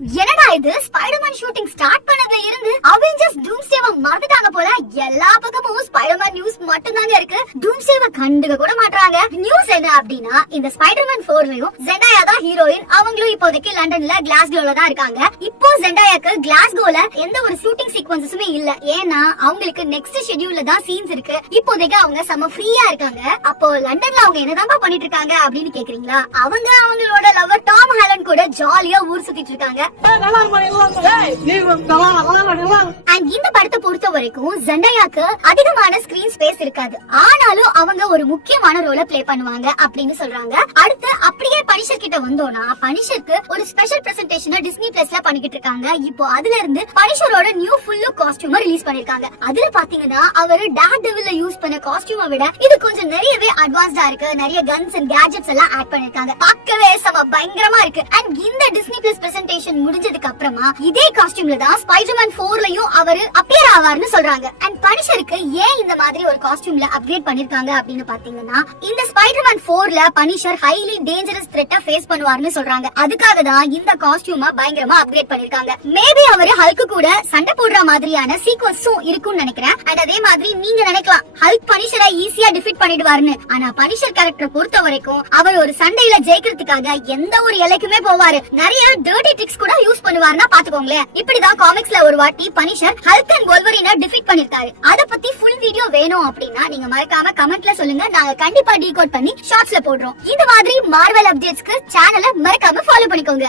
என்னடா இது Spiderman shooting start பண்ணதுல இருந்து அவெஞ்சர்ஸ் டூம்ஸ்டேவ மறந்துட்டாங்க போல. எல்லா பக்கமும் ஸ்பைடர்மேன் நியூஸ் மட்டும் தாங்க இருக்கு. டூம்ஸ்டேவ கண்டுக்க கூட மாட்டாங்க. நியூஸ் என்ன அப்படின்னா, இந்த ஸ்பைடர்மேன் 4லயும் ஜெண்டாயா தான் ஹீரோயின். அவங்களும் இப்போதைக்கு லண்டன்ல கிளாஸ்கோல தான் இருக்காங்க. இப்போ ஜெண்டாயாக்கு கிளாஸ்கோல எந்த ஒரு ஷூட்டிங் சீக்வன்சஸுமே இல்ல. ஏன்னா அவங்களுக்கு நெக்ஸ்ட் ஷெட்யூல்ல தான் சீன்ஸ் இருக்கு. இப்போதைக்கு அவங்க செம ஃப்ரீயா இருக்காங்க. அப்போ லண்டன்ல அவங்க என்னதான் பண்ணிட்டு இருக்காங்க அப்படின்னு கேக்குறீங்களா? அவங்க அவங்களோட லவர் டாம் ஹாலண்ட் கூட ஜாலியா ஊர் சுத்திட்டு இருக்காங்க. இந்த படத்தை பொறுத்த வரைக்கும் ஜெண்டாயாக்கு அதிகமான ஸ்கிரீன் ஸ்பேஸ் இருக்காது. ஆனாலும் அவங்க ஒரு முக்கியமான ரோல பிளே பண்ணுவாங்க அப்படின்னு சொல்றாங்க. அடுத்து அப்படியே பனிஷர் கிட்ட வந்தோம்னா, பனிஷருக்கு ஒரு ஸ்பெஷல் பிரசன்டேஷன் டிஸ்னி பிளஸ்ல பண்ணிக்கிட்டு இருக்காங்க. இப்போ அதுல இருந்து பனிஷரோட new full look costume release பண்ணிருக்காங்க. அதுல பாத்தீங்கன்னா அவரு டேர் டெவில்ல யூஸ் பண்ண காஸ்டியூமை விட இது கொஞ்சம் நிறையவே அட்வான்ஸ்டா இருக்கு. நிறைய கன்ஸ் அண்ட் கேட்ஜெட்ஸ் எல்லாம் ஆட் பண்ணிருக்காங்க. பார்க்கவே செம பயங்கரமா இருக்கு. அண்ட் இந்த டிஸ்னி பிளஸ் பிரசன்டேஷன் முடிஞ்சதுக்கு அப்புறமா இதே காஸ்டியூம்ல தான் ஸ்பைடர்மேன் 4லயும் அவரு அப்பியர் ஆவார்னு சொல்றாங்க. அண்ட் பனிஷருக்கு ஏன் இந்த மாதிரி ஒரு காஸ்டியூம்ல அப்கிரேட் பண்ணிருக்காங்க அப்படின்னு பாத்தீங்கன்னா, இந்த ஸ்பைடர்மேன் 4ல பனிஷர் ஹைலி டேஞ்சரஸ் த்ரெட்டா ஃபேஸ் பண்ணுவார்னு சொல்றாங்க. அதுக்காக தான் இந்த காஸ்டியூமை பயங்கரமா அப்கிரேட் பண்ணிருக்காங்க. மேபி அவரு ஹல்க் கூட சண்டை போடுற மாதிரியான சீக்வன்ஸும் இருக்கும்னு நினைக்கிறேன். அண்ட் அதே மாதிரி நீங்க நினைக்கலாம் ஹல்க் பனிஷரை ஈஸியா டிஃபீட் பண்ணிடுவாருன்னு. ஆனா பனிஷர் கேரக்டர் பொறுத்த வரைக்கும் அவர் ஒரு சண்டையில ஜெயிக்கிறதுக்காக எந்த ஒரு எல்லைக்குமே போவாரு. நிறைய டர்ட்டி ட்ரிக்ஸ் கூட யூஸ் பண்ணுவாருன்னா பாத்துக்கோங்களேன். இப்படிதான் காமிக்ஸ்ல ஒரு வாட்டி பனிஷர் ஹல்க் அண்ட் வொல்வரினை டிஃபீட் பண்ணிருக்காரு. அத பத்தி ஃபுல் வீடியோ வேணும் அப்படின்னா நீங்க மறக்காம கமெண்ட்ல சொல்லுங்க. நாங்க கண்டிப்பா டீகோட் பண்ணி ஷார்ட்ஸ்ல போடுறோம். இந்த மாதிரி மார்வெல் அப்டேட்ஸ்க்கு சேனலை மறக்காம ஃபாலோ பண்ணிக்கோங்க.